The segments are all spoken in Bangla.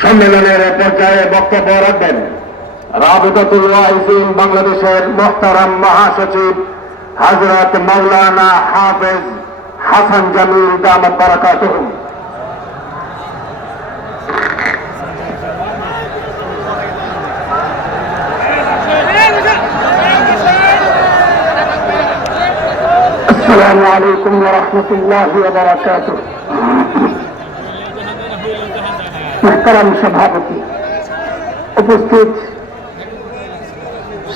সম্মেলনের এ পর্যায়ে বক্তব্য রাখবেন রাবিতাতুল ওয়াইসিন বাংলাদেশের মোহতারাম মহাসচিব হজরত মৌলানা হাফেজ হাসান জামিল দামত বারাকাতুহু السلام عليكم ورحمة الله وبركاته মোহতারাম সভাপতি উপস্থিত।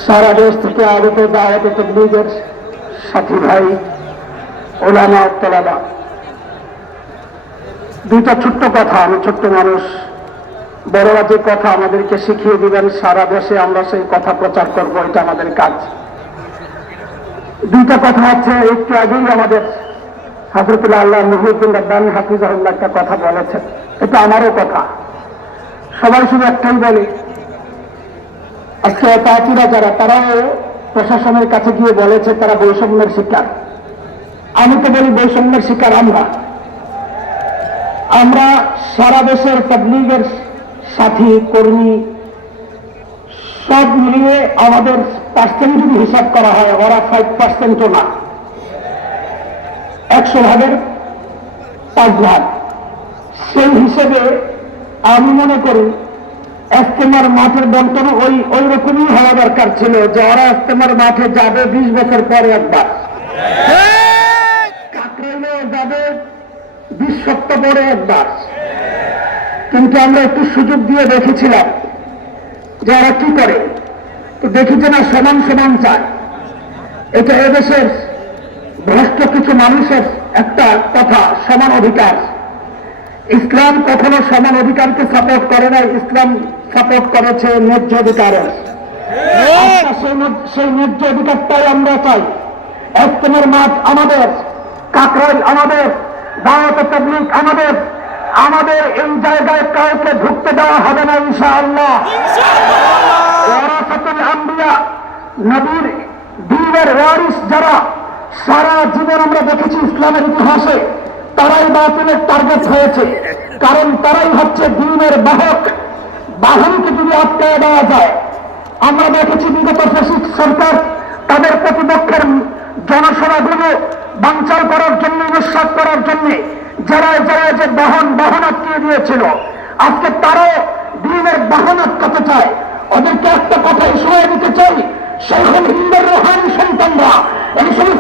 সারা দেশ থেকে আগত দায়ত তবলিগের সাথী ভাই, ওলামা তলাবা দুইটা ছোট্ট কথা, আমি ছোট্ট মানুষ। বড়রা যে কথা আমাদেরকে শিখিয়ে দিবেন, সারা দেশে আমরা সেই কথা প্রচার করব, এটা আমাদের কাজ। দুইটা কথা হচ্ছে, একটু আগেই আমাদের হাজরতুল্লাহ আল্লাহ মুহিউদ্দিন রব্বান হাফিজ একটা কথা বলেছেন, এটা আমারও কথা। সবাই শুধু একটাই বলে, আজকে একাচিরা যারা, তারাও প্রশাসনের কাছে গিয়ে বলেছে তারা বৈষম্যের শিকার। আমি তো বলি বৈষম্যের শিকার আমরা। আমরা সারা দেশের তাবলিগের সাথী, কর্মী, সব মিলিয়ে আমাদের পার্সেন্ট যদি হিসাব করা হয়, ওরা ফাইভ পার্সেন্টও না। একশো ভাগের পাঁচ ভাগ। সেই হিসেবে আমি মনে করি এস্তেমার মাঠের বন্টন ওই ওই রকমই হওয়া দরকার ছিল যে ওরা এস্তেমার মাঠে যাবে বিশ বছর পরে একবার। কাকরাইলেও যাবে বিশ সপ্তাহ পরে একবার। কিন্তু আমরা একটু সুযোগ দিয়ে দেখেছিলাম যে ওরা কি করে। তো দেখি যে না সমান সমান চায়। এটা এদেশের ভ্রষ্ট কিছু মানুষের একটা কথা সমান অধিকার। ইসলাম কখনো সমান অধিকারকে সাপোর্ট করে না ইসলাম সাপোর্ট করেছে ন্যায্য অধিকারের আজকে সেই ন্যায্য- অধিকারটাই আমরা চাই। এস্তেমের মাঠ আমাদের কাকরাইল আমাদের দাওয়াত তবলিক আমাদের আমাদের এই জায়গায় কাউকে ঢুকতে দেওয়া হবে না ইনশাআল্লাহ। ওয়ারাসাতুল আম্বিয়া নবীর দিনের ওয়ারিস যারা সারা জীবন আমরা দেখেছি ইসলামের ইতিহাসে তারাই বাতিলের টার্গেট হয়েছে। কারণ তারাই হচ্ছে দিনের বাহক। বাহনকে যদি আটকায় দেওয়া যায়, আমরা দেখেছি বিগত ফেসিক সরকার তাদের প্রতিপক্ষের জনসভাগুলো বাঞ্চাল করার জন্য উৎসাহ করার জন্য যারা যারা যে বাহন বাহন আটকিয়ে দিয়েছিল, আজকে তারাও দিনের বাহন আটকাতে চায়। ওদেরকে একটা কথা শুনে দিতে চাই, সেই হিন্দের রোহানি সন্তানরা। এই সমস্ত